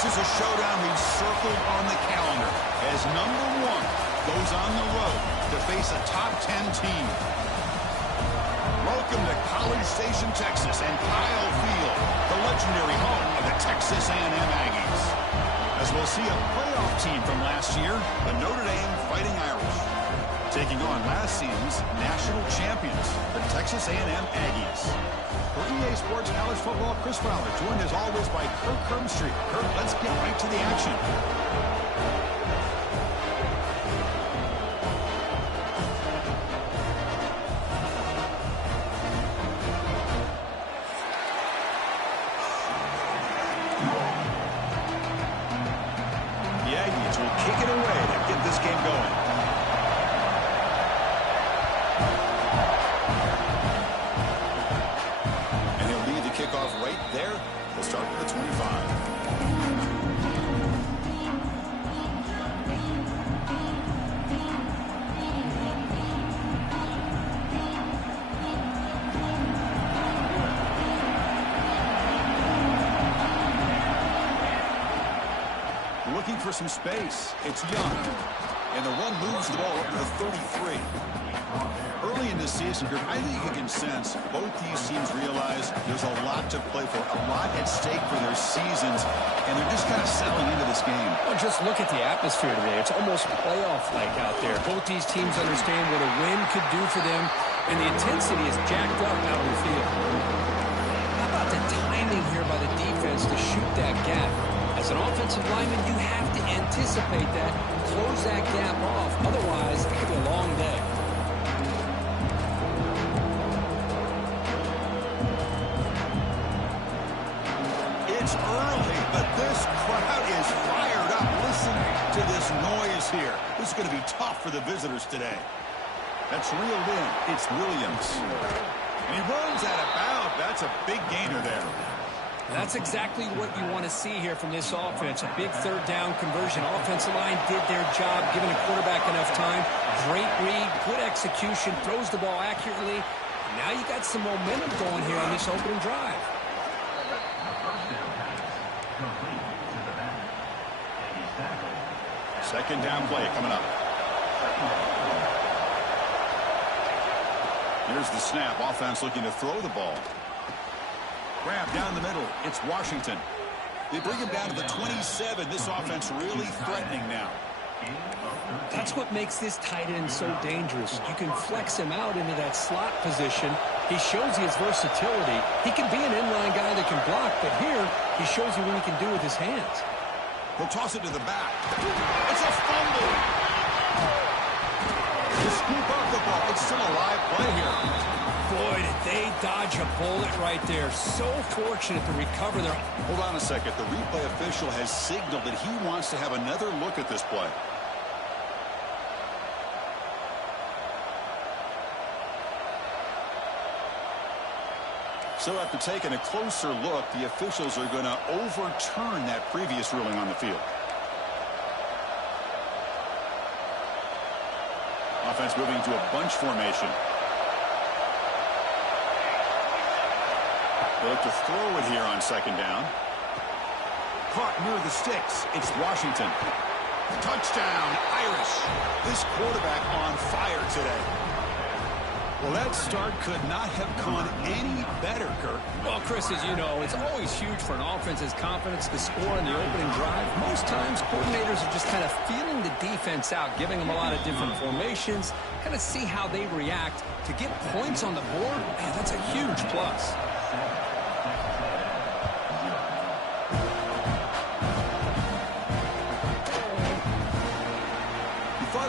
This is a showdown we've circled on the calendar as number one goes on the road to face a top 10 team. Welcome to College Station, Texas, and Kyle Field, the legendary home of the Texas A&M Aggies. As we'll see a playoff team from last year, the Notre Dame Fighting Irish, taking on last season's national champions, the Texas A&M Aggies. For EA Sports College Football, Chris Fowler, joined as always by Kirk Hermstreet. Kirk, let's get right to the action. The Aggies will kick it away to get this game going. Kickoff right there. We'll start with the 25. Looking for some space. It's Young. And the run moves the ball up to the 33. Early in this season, I think you can sense both these teams realize there's a lot to play for, a lot at stake for their seasons, and they're just kind of settling into this game. Well, just look at the atmosphere today. It's almost playoff-like out there. Both these teams understand what a win could do for them, and the intensity is jacked up out on the field. How about the timing here by the defense to shoot that gap? As an offensive lineman, you have to anticipate that, close that gap off. Otherwise, it could be a long day. It's early, but this crowd is fired up. Listen to this noise here. This is going to be tough for the visitors today. That's reeled in. It's Williams. And he runs out of bounds. That's a big gainer there. That's exactly what you want to see here from this offense. A big third down conversion. Offensive line did their job, giving the quarterback enough time. Great read, good execution, throws the ball accurately. Now you got some momentum going here on this opening drive. Second down play coming up. Here's the snap. Offense looking to throw the ball. Grab down the middle. It's Washington. They bring him down to the 27. This offense really threatening now. That's what makes this tight end so dangerous. You can flex him out into that slot position. He shows you his versatility. He can be an inline guy that can block, but here he shows you what he can do with his hands. He'll toss it to the back. It's a fumble. To scoop up the ball. It's still a live play here. Boy, did they dodge a bullet right there. So fortunate to recover there. Hold on a second. The replay official has signaled that he wants to have another look at this play. So after taking a closer look, the officials are going to overturn that previous ruling on the field. Offense moving to a bunch formation. They look to throw it here on second down. Caught near the sticks. It's Washington. Touchdown, Irish. This quarterback on fire today. Well, that start could not have gone any better, Kirk. Well, Chris, as you know, it's always huge for an offense's confidence to score in the opening drive. Most times, coordinators are just kind of feeling the defense out, giving them a lot of different formations, kind of see how they react. To get points on the board, man, that's a huge plus.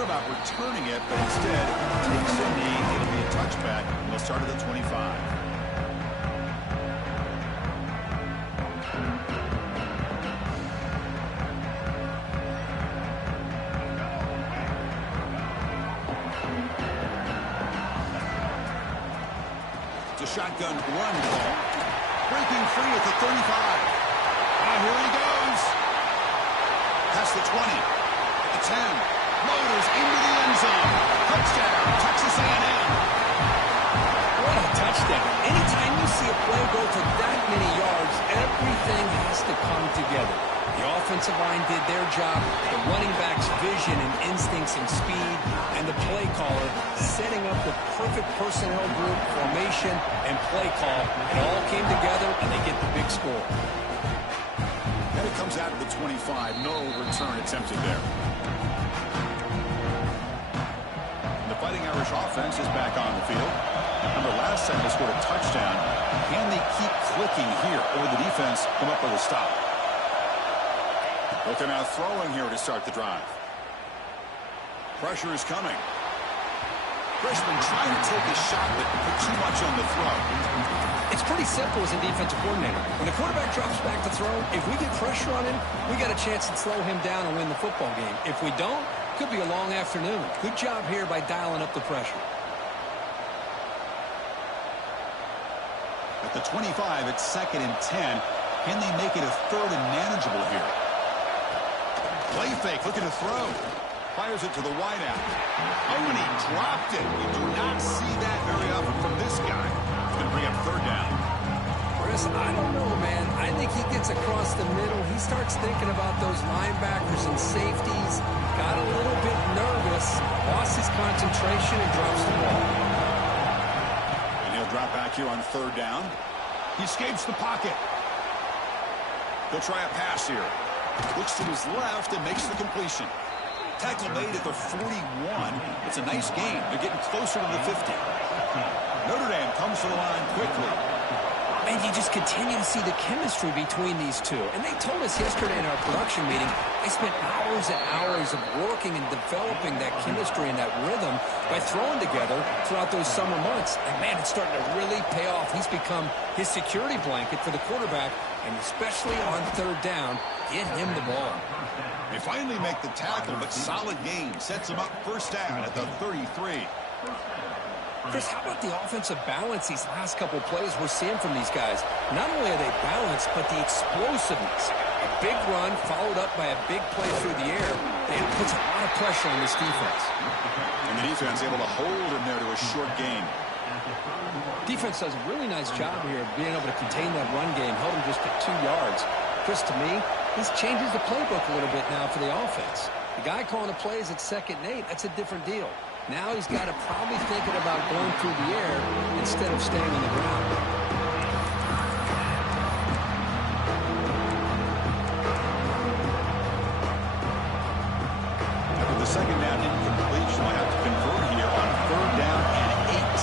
About returning it, but instead takes a knee. It'll be a touchback. We'll start at the 25. It's a shotgun run call. Breaking free at the 35. Ah, here he goes. Past the 20. At the 10. Motors into the end zone. Touchdown, Texas A&M. What a touchdown. Anytime you see a play go for that many yards, everything has to come together. The offensive line did their job, the running back's vision and instincts and speed, and the play caller setting up the perfect personnel group, formation, and play call. It all came together, and they get the big score. And it comes out of the 25. No return attempted there. The Fighting Irish offense is back on the field. Remember, last time they scored a touchdown. Can they keep clicking here, or the defense come up with a stop? Looking out throwing here to start the drive. Pressure is coming. Freshman trying to take a shot, but put too much on the throw. It's pretty simple as a defensive coordinator. When the quarterback drops back to throw, if we get pressure on him, we got a chance to slow him down and win the football game. If we don't, could be a long afternoon. Good job here by dialing up the pressure. At the 25, it's 2nd and 10. Can they make it a 3rd and manageable here? Play fake, looking to throw. Fires it to the wideout. Oh, and he dropped it. We do not see that very often from this guy. It's going to bring up 3rd down. Chris, I don't know, man. I think he gets across the middle. He starts thinking about those linebackers and safeties. Got a little bit nervous. Lost his concentration and drops the ball. And he'll drop back here on 3rd down. He escapes the pocket. He'll try a pass here. Looks to his left and makes the completion. Tackle made at the 41. It's a nice game. They're getting closer to the 50. Notre Dame comes to the line quickly. And you just continue to see the chemistry between these two. And they told us yesterday in our production meeting, they spent hours and hours of working and developing that chemistry and that rhythm by throwing together throughout those summer months. And, man, it's starting to really pay off. He's become his security blanket for the quarterback, and especially on 3rd down, get him the ball. They finally make the tackle, but solid game. Sets him up 1st down at the 33. Chris, how about the offensive balance these last couple of plays we're seeing from these guys? Not only are they balanced, but the explosiveness. A big run followed up by a big play through the air. That puts a lot of pressure on this defense. And the defense able to hold him there to a short gain. Defense does a really nice job here of being able to contain that run game, held him just at 2 yards. Chris, to me, this changes the playbook a little bit now for the offense. The guy calling the plays at 2nd and 8, that's a different deal. Now he's got to probably thinking about going through the air instead of staying on the ground. After the 2nd down incompletion, they'll have to convert here on 3rd down and 8.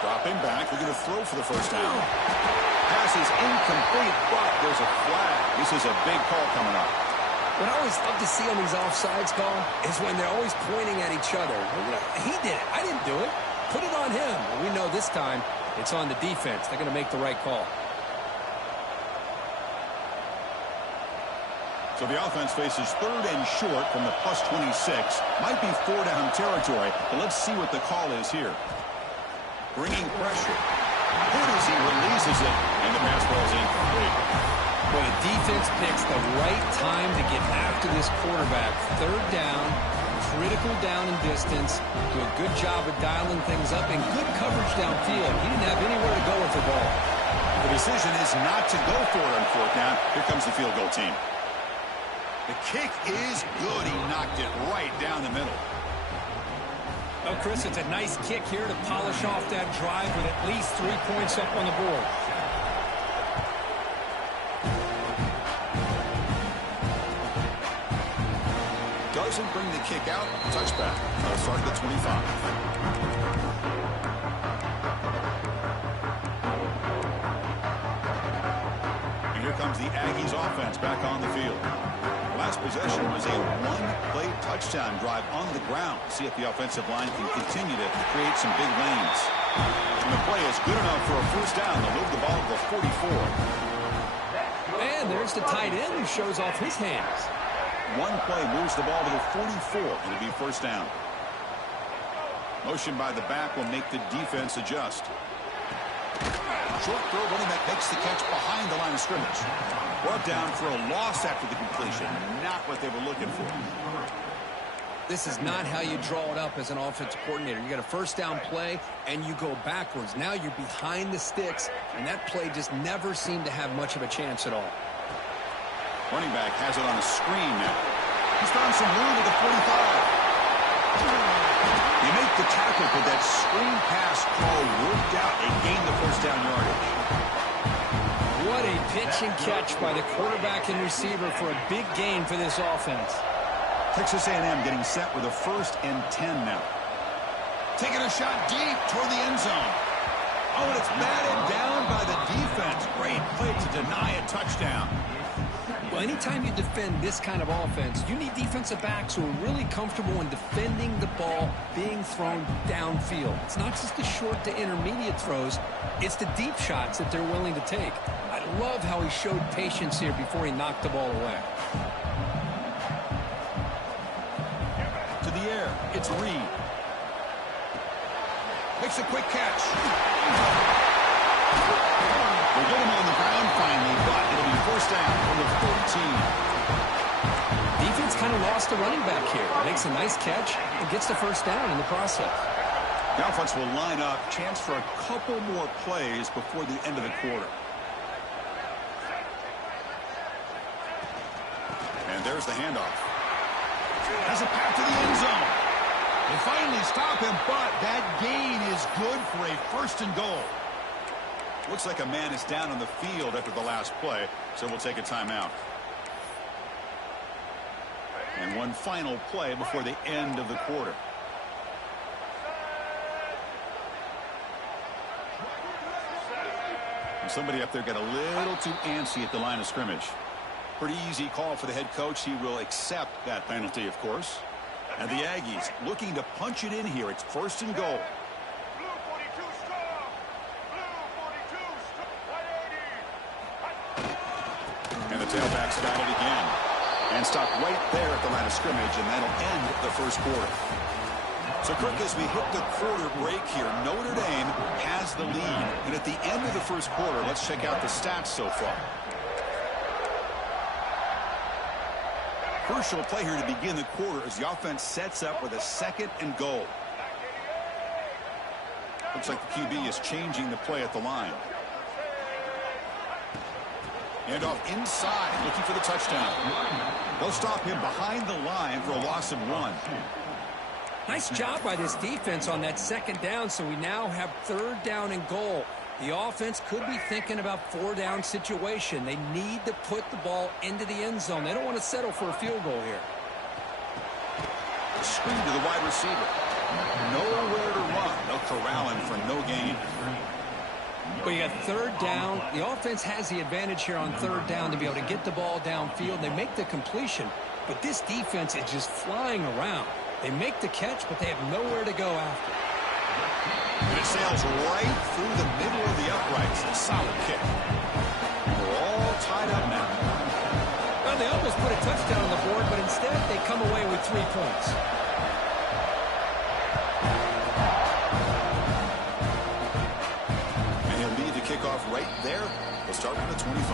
Dropping back, we're going to throw for the 1st down. Pass is incomplete, but there's a flag. This is a big call coming up. What I always love to see on these offsides call is when they're always pointing at each other. He did it. I didn't do it. Put it on him. Well, we know this time it's on the defense. They're going to make the right call. So the offense faces 3rd and short from the +26. Might be 4-down territory, but let's see what the call is here. Bringing pressure. Good as he releases it, and the pass ball is incomplete. Well, the defense picks the right time to get after this quarterback. 3rd down, critical down and distance. Do a good job of dialing things up and good coverage downfield. He didn't have anywhere to go with the ball. The decision is not to go for it on 4th down. Here comes the field goal team. The kick is good. He knocked it right down the middle. Well, Chris, it's a nice kick here to polish off that drive with at least 3 points up on the board. Doesn't bring the kick out. Touchback. That'll start at the 25. And here comes the Aggies offense back on the field. Last possession was a 1-play touchdown drive on the ground. See if the offensive line can continue to create some big lanes. And the play is good enough for a 1st down. They'll move the ball to the 44. And there's the tight end who shows off his hands. 1 play moves the ball to the 44. It'll be 1st down. Motion by the back will make the defense adjust. Short throw, running back makes the catch behind the line of scrimmage. Brought down for a loss after the completion. Not what they were looking for. This is not how you draw it up as an offensive coordinator. You got a first down play, and you go backwards. Now you're behind the sticks, and that play just never seemed to have much of a chance at all. Running back has it on a screen now. He's found some room at the 45. You make the tackle, but that screen pass call worked out and gained the first down yardage. What a pitch and catch by the quarterback and receiver for a big gain for this offense. Texas A&M getting set with a 1st and 10 now. Taking a shot deep toward the end zone. Oh, and it's batted down by the defense. Great play to deny a touchdown. Well, anytime you defend this kind of offense, you need defensive backs who are really comfortable in defending the ball being thrown downfield. It's not just the short to intermediate throws, it's the deep shots that they're willing to take. I love how he showed patience here before he knocked the ball away. To the air, it's Reed. Makes a quick catch. We'll get him on the ground finally, but it'll be first down from the 14. Defense kind of lost the running back here. Makes a nice catch and gets the first down in the process. The offense will line up. Chance for a couple more plays before the end of the quarter. And there's the handoff. Has a path to the end zone. They finally stop him, but that gain is good for a 1st and goal. Looks like a man is down on the field after the last play, so we'll take a timeout. And one final play before the end of the quarter. And somebody up there got a little too antsy at the line of scrimmage. Pretty easy call for the head coach. He will accept that penalty, of course. And the Aggies looking to punch it in here. It's 1st and goal. And the tailback's got it again. And stopped right there at the line of scrimmage, and that'll end the first quarter. So, Kirk, as we hit the quarter break here, Notre Dame has the lead. And at the end of the first quarter, let's check out the stats so far. Crucial play here to begin the quarter as the offense sets up with a 2nd and goal. Looks like the QB is changing the play at the line. And off inside, looking for the touchdown. They'll stop him behind the line for a loss of 1. Nice job by this defense on that 2nd down, so we now have 3rd down and goal. The offense could be thinking about 4-down situation. They need to put the ball into the end zone. They don't want to settle for a field goal here. Screen to the wide receiver. Nowhere to run. They'll corral him for no gain. But you got 3rd down. The offense has the advantage here on 3rd down to be able to get the ball downfield. They make the completion, but this defense is just flying around. They make the catch, but they have nowhere to go after. And it sails right through the middle of the uprights. A solid kick. We're all tied up now. Well, they almost put a touchdown on the board, but instead they come away with 3 points. And he'll lead the kickoff right there. We'll start from the 25.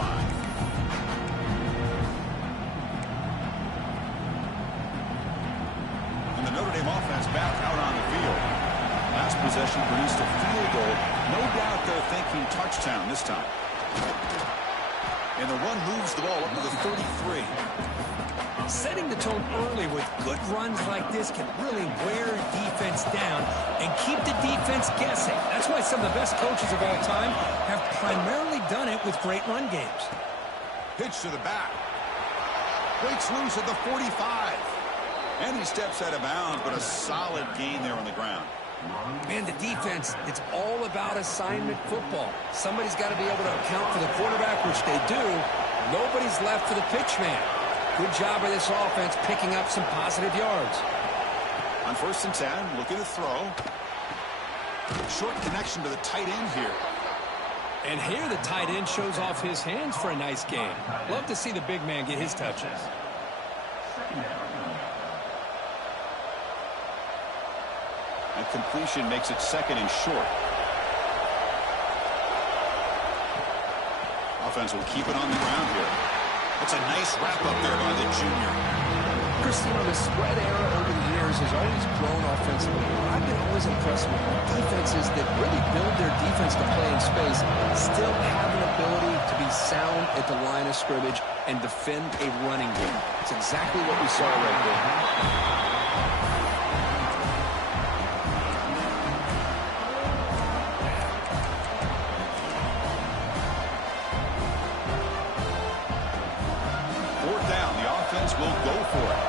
And the Notre Dame offense back out on the field. Last possession produced a field goal. No doubt they're thinking touchdown this time. And the run moves the ball up to the 33. Setting the tone early with good runs like this can really wear defense down and keep the defense guessing. That's why some of the best coaches of all time have primarily done it with great run games. Pitch to the back. Breaks loose at the 45. And he steps out of bounds, but a solid gain there on the ground. Man, the defense, it's all about assignment football. Somebody's got to be able to account for the quarterback, which they do. Nobody's left for the pitch man. Good job by this offense picking up some positive yards. On 1st and 10, looking to throw. Short connection to the tight end here. And here the tight end shows off his hands for a nice gain. Love to see the big man get his touches. And completion makes it 2nd and short. Offense will keep it on the ground here. That's a nice wrap up there by the junior. Christine, the spread era over the years has always grown offensively. I've been always impressed with defenses that really build their defense to play in space, still have an ability to be sound at the line of scrimmage and defend a running game. It's exactly what we saw right there. Will go for it.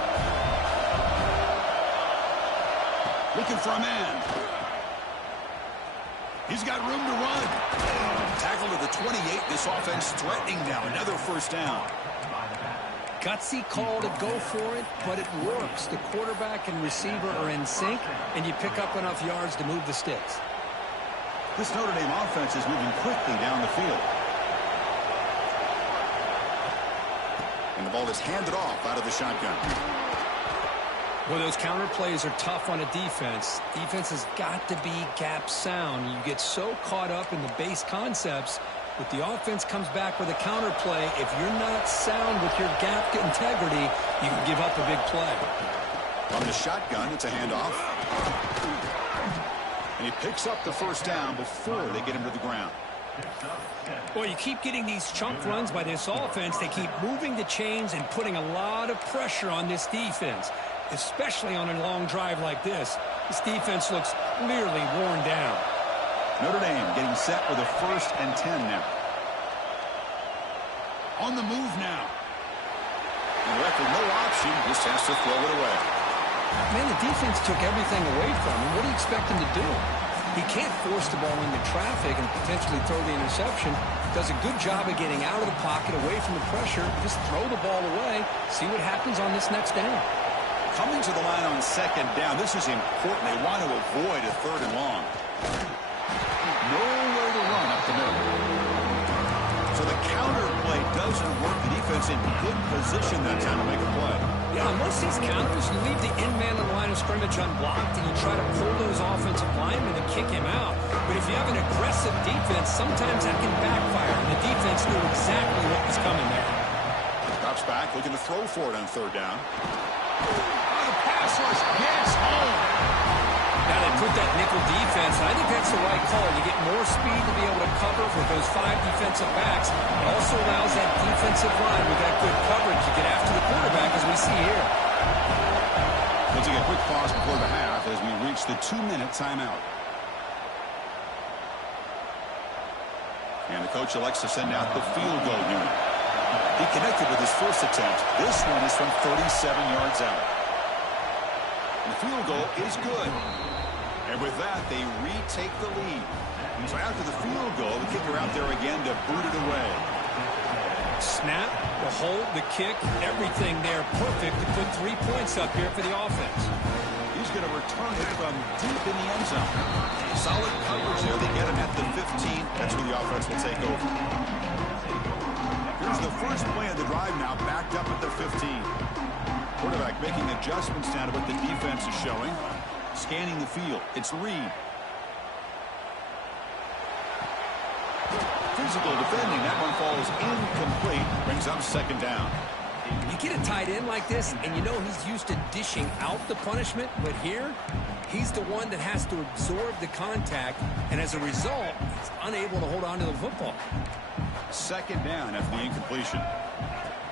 Looking for a man. He's got room to run. Tackle to the 28. This offense threatening now. Another first down. Gutsy call to go for it, but it works. The quarterback and receiver are in sync, and you pick up enough yards to move the sticks. This Notre Dame offense is moving quickly down the field. And the ball is handed off out of the shotgun. Well, those counter plays are tough on a defense. Defense has got to be gap sound. You get so caught up in the base concepts. If the offense comes back with a counter play, if you're not sound with your gap integrity, you can give up a big play. On the shotgun, it's a handoff. And he picks up the first down before they get him to the ground. Well, you keep getting these chunk runs by this offense. They keep moving the chains and putting a lot of pressure on this defense, especially on a long drive like this. This defense looks clearly worn down. Notre Dame getting set for the 1st and 10 now. On the move now. And left with no option, just has to throw it away. Man, the defense took everything away from him. What do you expect him to do? He can't force the ball into traffic and potentially throw the interception. Does a good job of getting out of the pocket, away from the pressure. Just throw the ball away. See what happens on this next down. Coming to the line on 2nd down. This is important. They want to avoid a 3rd and long. Nowhere to run up the middle. So the counter play doesn't work. The defense in good position that time to make a play. Yeah, on most of these counters, you leave the in man on the line of scrimmage unblocked, and you try to pull those offensive linemen and kick him out. But if you have an aggressive defense, sometimes that can backfire, and the defense knew exactly what was coming there. Drops back, looking to throw for it on 3rd down. The pass rush gets home. Now they put that nickel defense, and I think that's the right call. You get more speed to be able to cover with those 5 defensive backs. It also allows that defensive line with that good coverage to get after the quarterback, as we see here. We'll take a quick pause before the half as we reach the 2-minute timeout. And the coach elects to send out the field goal unit. He connected with his first attempt. This one is from 37 yards out. And the field goal is good. And with that, they retake the lead. So after the field goal, the kicker out there again to boot it away. Snap, the hold, the kick, everything there perfect to put 3 points up here for the offense. He's going to return it from deep in the end zone. Solid coverage there. They get him at the 15. That's where the offense will take over. Here's the first play of the drive now, backed up at the 15. Quarterback making adjustments down to what the defense is showing. Scanning the field. It's Reed. Physical defending. That one falls incomplete. Brings up 2nd down. You get a tight end like this, and you know he's used to dishing out the punishment, but here, he's the one that has to absorb the contact, and as a result, he's unable to hold on to the football. 2nd down after the incompletion.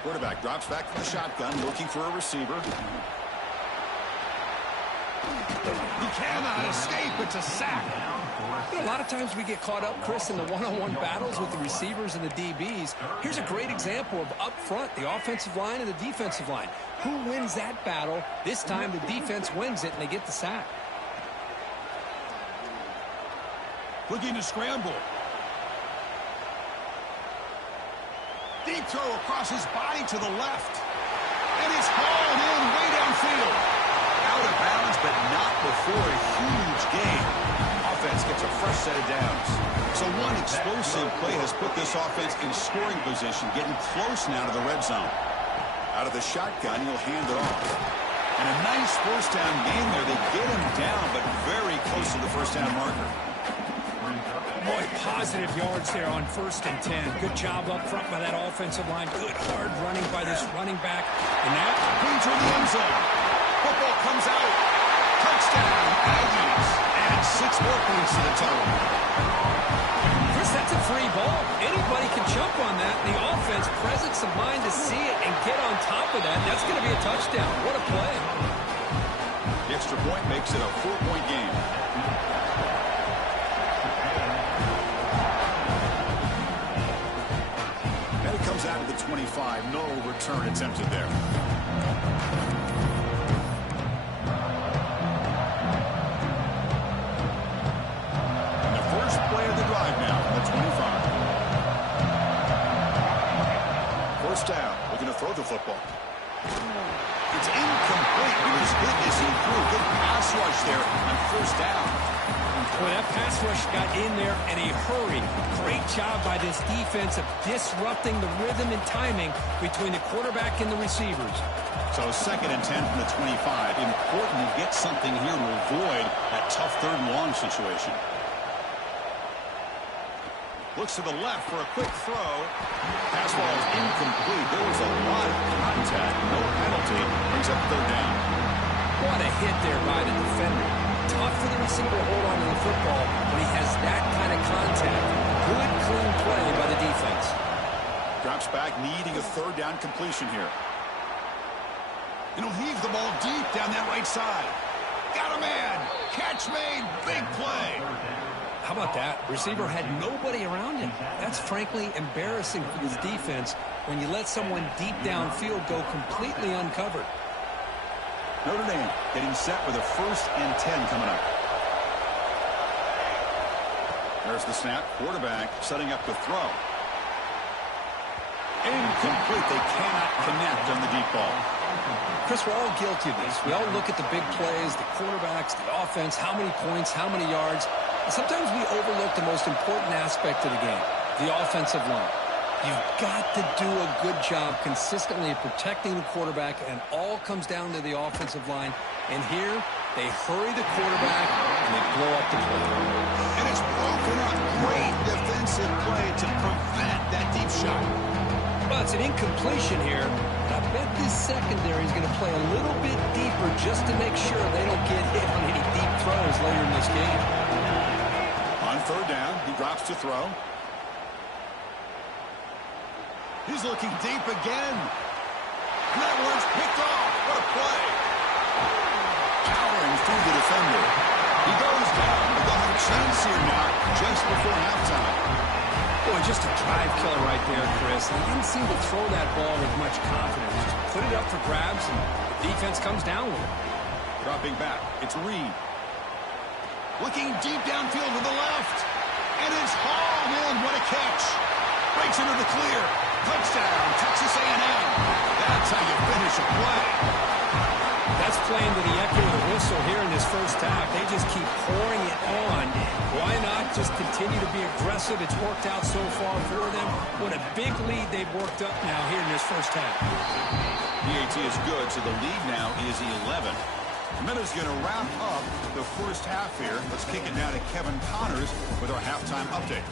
Quarterback drops back from the shotgun, looking for a receiver. He cannot escape. It's a sack. You know, a lot of times we get caught up, Chris, in the one-on-one battles with the receivers and the DBs. Here's a great example of up front, the offensive line and the defensive line. Who wins that battle? This time the defense wins it, and they get the sack. Looking to scramble. Deep throw across his body to the left. And it's hauled in way downfield. Out of bounds, but not before a huge gain. Offense gets a fresh set of downs. So one explosive play has put this offense in scoring position, getting close now to the red zone. Out of the shotgun, he'll hand it off. And a nice first down gain there. They get him down, but very close to the first down marker. Boy, positive yards there on 1st and 10. Good job up front by that offensive line. Good hard running by this running back. And that brings her the end zone. Football comes out. Touchdown, Aggies. And 6 more points to the total. Chris, that's a free ball. Anybody can jump on that. The offense, presence of mind to see it and get on top of that. That's going to be a touchdown. What a play. The extra point makes it a 4-point game. And it comes out of the 25. No return attempted there. Down. Looking to throw the football. It's incomplete. He was hit as he threw. Good pass rush there on 1st down. Well, that pass rush got in there in a hurry. Great job by this defense of disrupting the rhythm and timing between the quarterback and the receivers. So 2nd and 10 from the 25. Important to get something here to avoid that tough 3rd and long situation. Looks to the left for a quick throw. Pass ball is incomplete. There was a lot of contact. No penalty. Brings up 3rd down. What a hit there by the defender. Tough for the receiver to hold on to the football when he has that kind of contact. Good, clean play by the defense. Drops back, needing a 3rd down completion here. And he'll heave the ball deep down that right side. Got a man. Catch made. Big play. How about that? Receiver had nobody around him. That's frankly embarrassing for this defense when you let someone deep downfield go completely uncovered. Notre Dame getting set with a 1st and 10 coming up. There's the snap. Quarterback setting up the throw. Incomplete. They cannot connect on the deep ball. Chris, we're all guilty of this. We all look at the big plays, the quarterbacks, the offense, how many points, how many yards. Sometimes we overlook the most important aspect of the game, the offensive line. You've got to do a good job consistently of protecting the quarterback, and all comes down to the offensive line. And here, they hurry the quarterback, and they blow up the play. And it's broken up. Great defensive play to prevent that deep shot. Well, it's an incompletion here. But I bet this secondary is going to play a little bit deeper just to make sure they don't get hit on any deep throws later in this game. On 3rd down, he drops to throw. He's looking deep again. And that one's picked off. What a play. Powering through the defender. He goes down, but they'll have a chance here now just before halftime. Boy, just a drive killer right there, Chris. He didn't seem to throw that ball with much confidence. Just put it up for grabs, and the defense comes down with it. Dropping back, it's Reed. Looking deep downfield to the left. And it's hauled in. What a catch. Breaks into the clear. Touchdown, Texas A&M. That's how you finish a play. That's playing to the echo of the whistle here in this 1st half. They just keep pouring it on. Why not just continue to be aggressive? It's worked out so far for them. What a big lead they've worked up now here in this 1st half. PAT is good, so the lead now is 11. Minutes going to wrap up the 1st half here. Let's kick it now to Kevin Connors with our halftime update.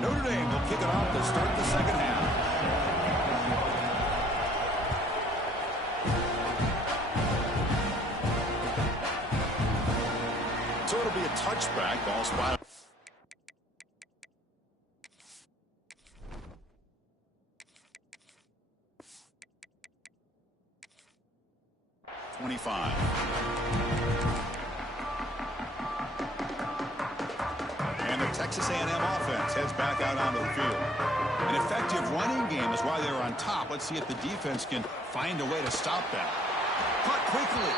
Notre Dame will kick it off to start the 2nd half. So it'll be a touchback. Ball spot. And the Texas A&M offense heads back out onto the field. An effective running game is why they're on top. Let's see if the defense can find a way to stop that. Caught quickly.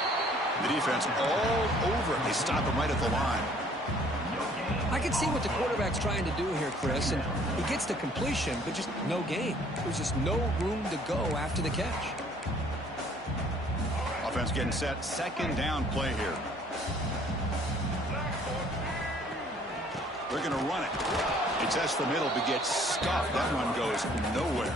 The defense all over it. They stop him right at the line. I can see what the quarterback's trying to do here, Chris, and he gets the completion, but just no gain. There's just no room to go after the catch. Offense getting set. 2nd down play here. They're going to run it. It tests the middle, but gets stuffed. That run goes nowhere.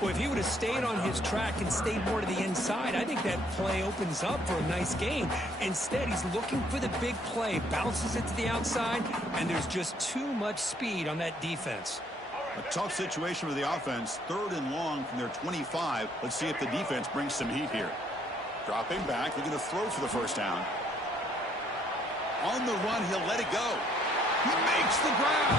Well, if he would have stayed on his track and stayed more to the inside, I think that play opens up for a nice gain. Instead, he's looking for the big play, bounces it to the outside, and there's just too much speed on that defense. A tough situation for the offense. 3rd and long from their 25. Let's see if the defense brings some heat here. Dropping back, looking to throw for the first down. On the run, he'll let it go. He makes the grab.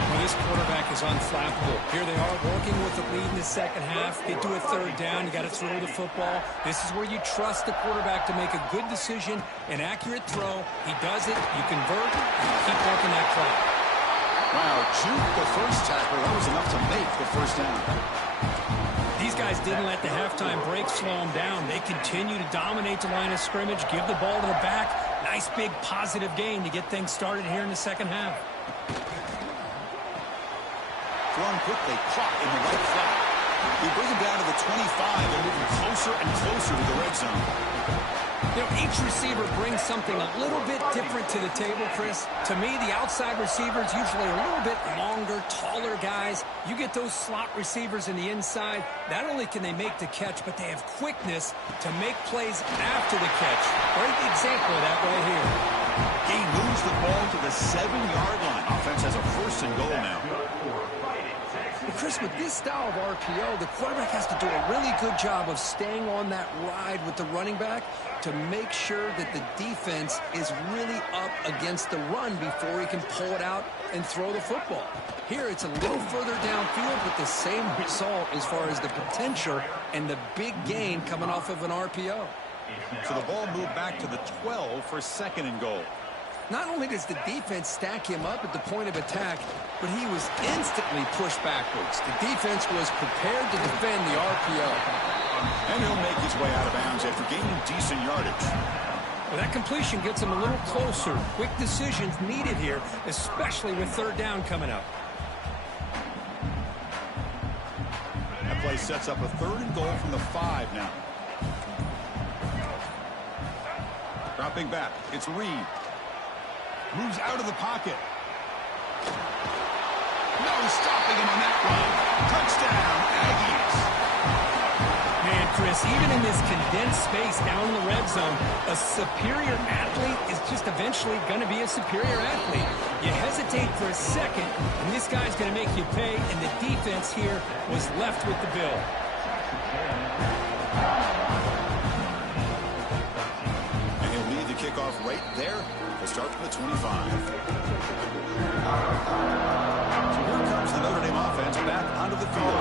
Well, this quarterback is unflappable. Here they are working with the lead in the second half. Get to a 3rd down. You got to throw the football. This is where you trust the quarterback to make a good decision, an accurate throw. He does it. You convert. You keep working that clock. Wow, juke the first tackle. That was enough to make the first down. These guys didn't let the halftime break slow them down. They continue to dominate the line of scrimmage, give the ball to the back. Nice big positive gain to get things started here in the second half. Thrown quickly, caught in the right flat. We bring him down to the 25. They're moving closer and closer to the red zone. You know, each receiver brings something a little bit different to the table, Chris. To me, the outside receivers usually are a little bit longer, taller guys. You get those slot receivers in the inside, not only can they make the catch, but they have quickness to make plays after the catch. Great example of that right here. He moves the ball to the 7-yard line. Offense has a 1st and goal now. Well, Chris, with this style of RPO, the quarterback has to do a really good job of staying on that ride with the running back to make sure that the defense is really up against the run before he can pull it out and throw the football. Here, it's a little further downfield, but the same result as far as the potential and the big gain coming off of an RPO. So the ball moved back to the 12 for 2nd and goal. Not only does the defense stack him up at the point of attack, but he was instantly pushed backwards. The defense was prepared to defend the RPO. And he'll make his way out of bounds after gaining decent yardage. Well, that completion gets him a little closer. Quick decisions needed here, especially with 3rd down coming up. That play sets up a 3rd and goal from the 5 now. Dropping back, it's Reed. Moves out of the pocket. No stopping him on that run. Touchdown, Aggies. Man, Chris, even in this condensed space down in the red zone, a superior athlete is just eventually going to be a superior athlete. You hesitate for a second, and this guy's going to make you pay, and the defense here was left with the bill. And he'll lead the kickoff right there. We'll start from the 25. So here comes the Notre Dame offense back onto the field.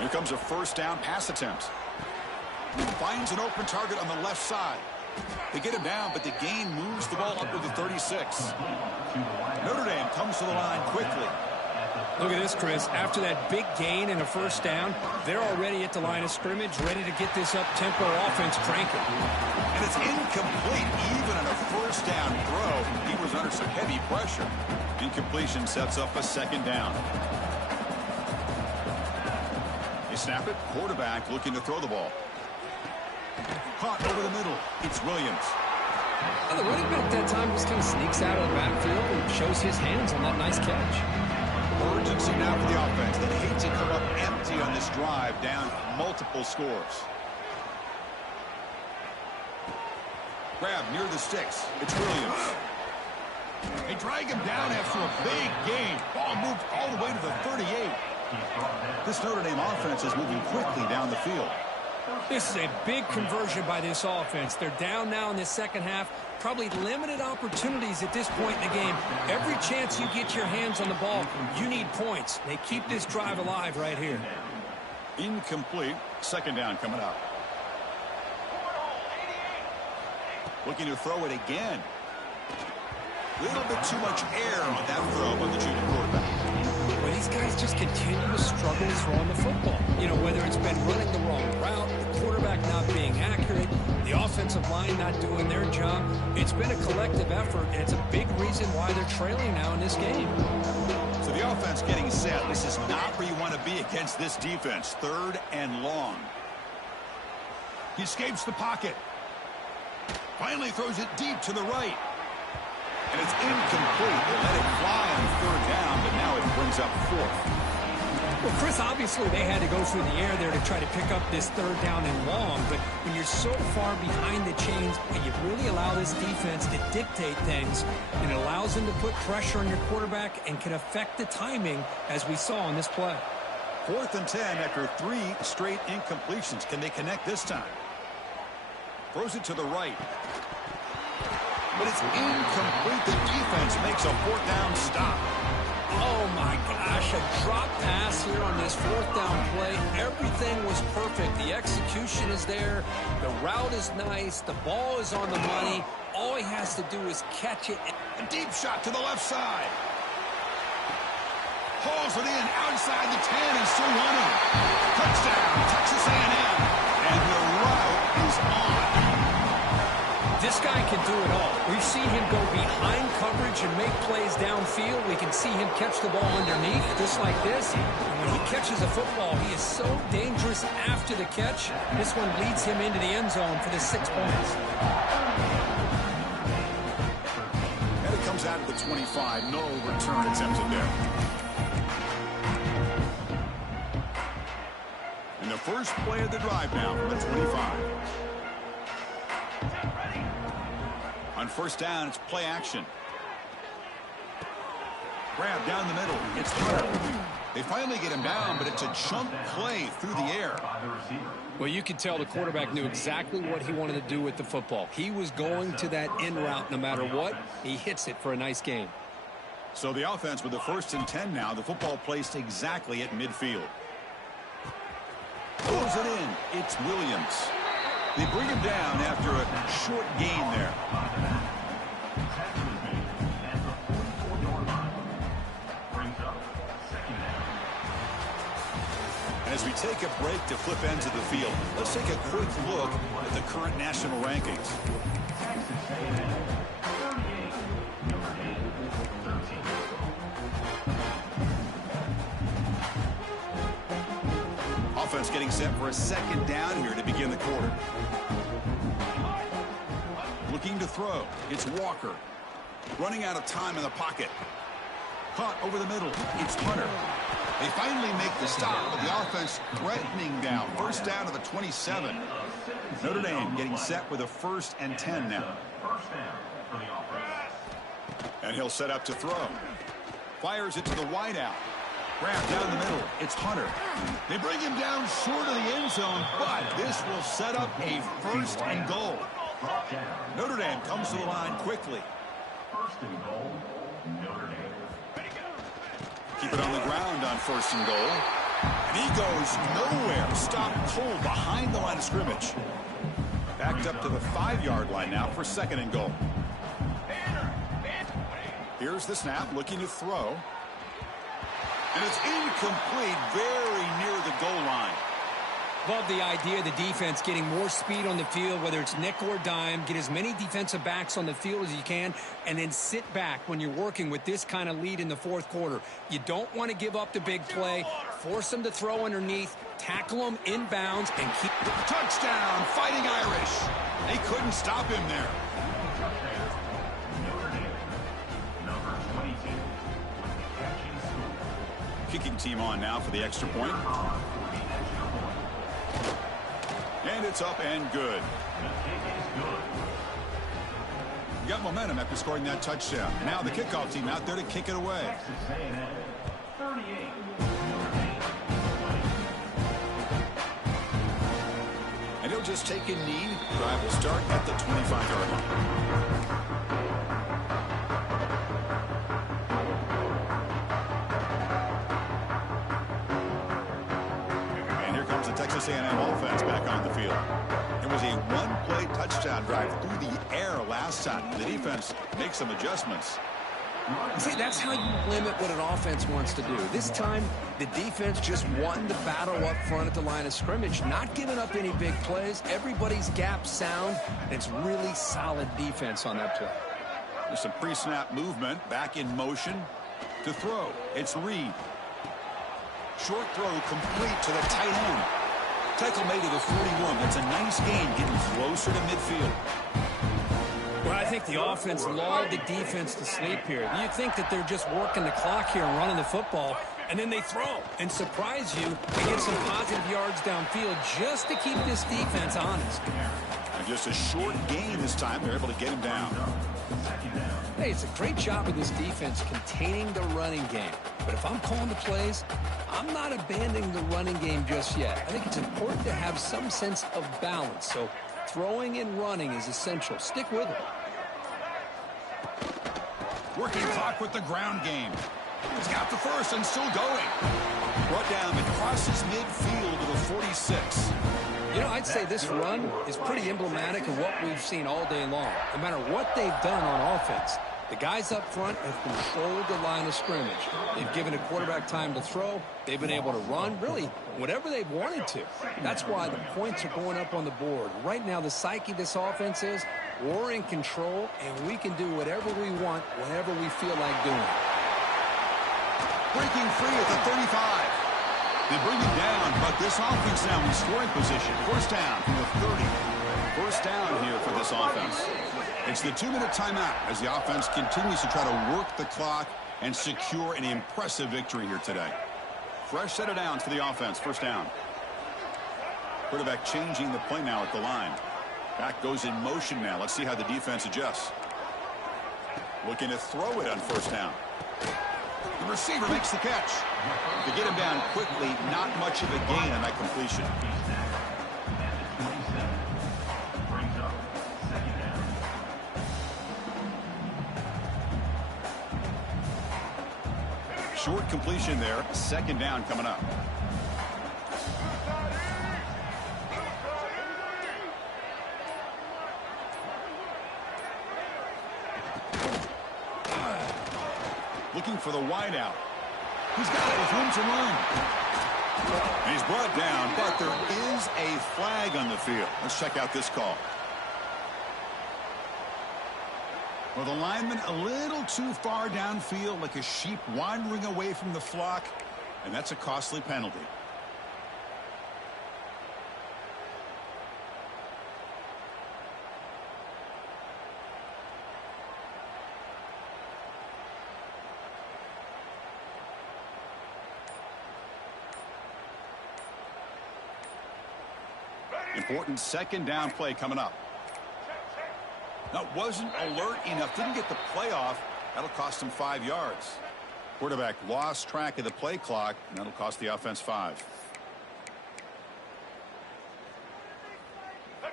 Here comes a 1st down pass attempt. Finds an open target on the left side. They get him down, but the gain moves the ball up to the 36. Notre Dame comes to the line quickly. Look at this, Chris. After that big gain and a 1st down, they're already at the line of scrimmage, ready to get this up-tempo offense cranking. And it's incomplete. Even on a 1st down throw, he was under some heavy pressure. Incompletion sets up a 2nd down. They snap it. Quarterback looking to throw the ball. Caught over the middle. It's Williams. And the running back that time just kind of sneaks out of the backfield and shows his hands on that nice catch. Urgency now for the offense. They hate to come up empty on this drive, down multiple scores. Grab near the sticks. It's Williams. They drag him down after a big gain. Ball moved all the way to the 38. This Notre Dame offense is moving quickly down the field. This is a big conversion by this offense. They're down now in the second half. Probably limited opportunities at this point in the game. Every chance you get your hands on the ball, you need points. They keep this drive alive right here. Incomplete. 2nd down coming up. Looking to throw it again. Little bit too much air on that throw by the junior quarterback. Well, these guys just continue to struggle throwing the football. You know, whether it's been running the wrong route, the quarterback not being accurate, the offensive line not doing their job. It's been a collective effort, and it's a big reason why they're trailing now in this game. So the offense getting set. This is not where you want to be against this defense. 3rd and long. He escapes the pocket. Finally throws it deep to the right. And it's incomplete. They let it fly on third down, but now it brings up fourth. Well, Chris, obviously they had to go through the air there to try to pick up this third down and long, but when you're so far behind the chains, you really allow this defense to dictate things, and it allows them to put pressure on your quarterback and can affect the timing, as we saw on this play. 4th and 10 after 3 straight incompletions. Can they connect this time? Throws it to the right. But it's incomplete. The defense makes a 4th down stop. Oh, my gosh, a drop pass here on this 4th down play. Everything was perfect. The execution is there. The route is nice. The ball is on the money. All he has to do is catch it. A deep shot to the left side. Hauls it in outside the 10 and still running. Touchdown, Texas A&M. And the route is on. This guy can do it all. We've seen him go behind coverage and make plays downfield. We can see him catch the ball underneath, just like this. And when he catches a football, he is so dangerous after the catch. This one leads him into the end zone for the 6 points. And it comes out of the 25. No return attempted there. And the first play of the drive now from the 25. On first down, it's play action. Grab down the middle. It's Hunter. They finally get him down, but it's a chunk play through the air. Well, you could tell the quarterback knew exactly what he wanted to do with the football. He was going to that in route no matter what. He hits it for a nice gain. So the offense with the 1st and 10 now. The football placed exactly at midfield. Pulls it in. It's Williams. They bring him down after a short gain there. As we take a break to flip ends of the field, let's take a quick look at the current national rankings. Offense getting set for a 2nd down here to begin the quarter. Looking to throw. It's Walker. Running out of time in the pocket. Caught over the middle. It's Hunter. They finally make the stop, but the offense threatening down. First down to the 27. Notre Dame getting set with a 1st and 10 now. And he'll set up to throw. Fires it to the wideout. Grab down the middle. It's Hunter. They bring him down short of the end zone, but this will set up a 1st and goal. Notre Dame comes to the line quickly. 1st and goal, Notre Dame. Keep it on the ground on 1st and goal. And he goes nowhere. Stopped cold behind the line of scrimmage. Backed up to the 5-yard line now for 2nd and goal. Here's the snap, looking to throw. And it's incomplete, very near the goal line. Love the idea of the defense getting more speed on the field, whether it's nickel or dime. Get as many defensive backs on the field as you can, and then sit back when you're working with this kind of lead in the 4th quarter. You don't want to give up the big play. Force them to throw underneath, tackle them inbounds, and keep... Touchdown, Fighting Irish. They couldn't stop him there. Kicking team on now for the extra point. And it's up and good. Got momentum after scoring that touchdown. Now the kickoff team out there to kick it away. And he'll just take a knee. Drive will start at the 25-yard line. Texas A&M offense back on the field. It was a one-play touchdown drive through the air last time. The defense makes some adjustments. See, that's how you limit what an offense wants to do. This time, the defense just won the battle up front at the line of scrimmage, not giving up any big plays. Everybody's gap sound, and it's really solid defense on that play. There's some pre-snap movement, back in motion to throw. It's Reed. Short throw complete to the tight end. Tackle made to the 41. That's a nice gain, getting closer to midfield. Well, I think the offense lulled the defense to sleep here. You think that they're just working the clock here and running the football, and then they throw and surprise you and get some positive yards downfield just to keep this defense honest. And just a short gain this time. They're able to get him down. Hey, it's a great job of this defense containing the running game. But if I'm calling the plays, I'm not abandoning the running game just yet. I think it's important to have some sense of balance. So throwing and running is essential. Stick with it. Working clock with the ground game. He's got the first and still going. Brought down and crosses midfield to the 46. You know, I'd say this run is pretty emblematic of what we've seen all day long. No matter what they've done on offense, the guys up front have controlled the line of scrimmage. They've given a quarterback time to throw. They've been able to run, really, whatever they've wanted to. That's why the points are going up on the board. Right now, the psyche of this offense is we're in control, and we can do whatever we want whenever we feel like doing it. Breaking free at the 35. They bring him down, but this offense now in scoring position. First down from the 30. First down here for this offense. It's the 2-minute timeout as the offense continues to try to work the clock and secure an impressive victory here today. Fresh set of downs for the offense. First down. Quarterback changing the play now at the line. Back goes in motion now. Let's see how the defense adjusts. Looking to throw it on first down. The receiver makes the catch. To get him down quickly, not much of a gain on that completion. Short completion there. Second down coming up. Looking for the wideout. He's got it with room to run. And he's brought down, but there is a flag on the field. Let's check out this call. Well, the lineman a little too far downfield, like a sheep wandering away from the flock, and that's a costly penalty. Important second down play coming up. That wasn't alert enough. Didn't get the play off. That'll cost him 5 yards. Quarterback lost track of the play clock, and that'll cost the offense 5.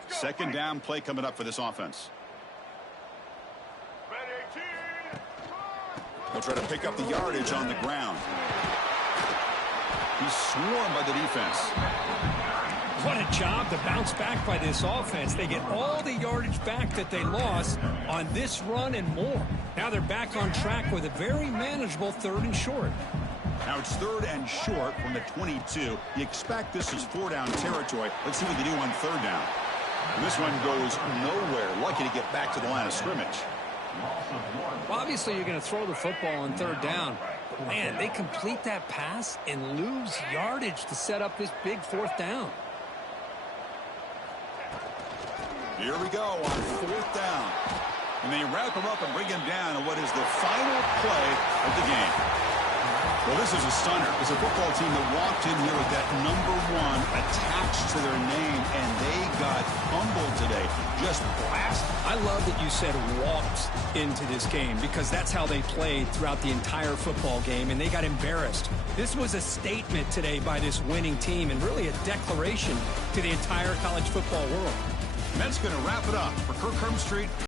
Second down play coming up for this offense. They'll try to pick up the yardage on the ground. He's swarmed by the defense. What a job to bounce back by this offense. They get all the yardage back that they lost on this run and more. Now they're back on track with a very manageable 3rd and short. Now it's 3rd and short from the 22. You expect this is 4-down territory. Let's see what they do on 3rd down. And this one goes nowhere. Lucky to get back to the line of scrimmage. Well, obviously you're going to throw the football on 3rd down. But man, they complete that pass and lose yardage to set up this big 4th down. Here we go on 4th down. And they wrap him up and bring him down on what is the final play of the game. Well, this is a stunner. It's a football team that walked in here with that #1 attached to their name, and they got humbled today. Just blast. I love that you said walked into this game because that's how they played throughout the entire football game, and they got embarrassed. This was a statement today by this winning team and really a declaration to the entire college football world. And that's going to wrap it up for Kirk Herbstreit.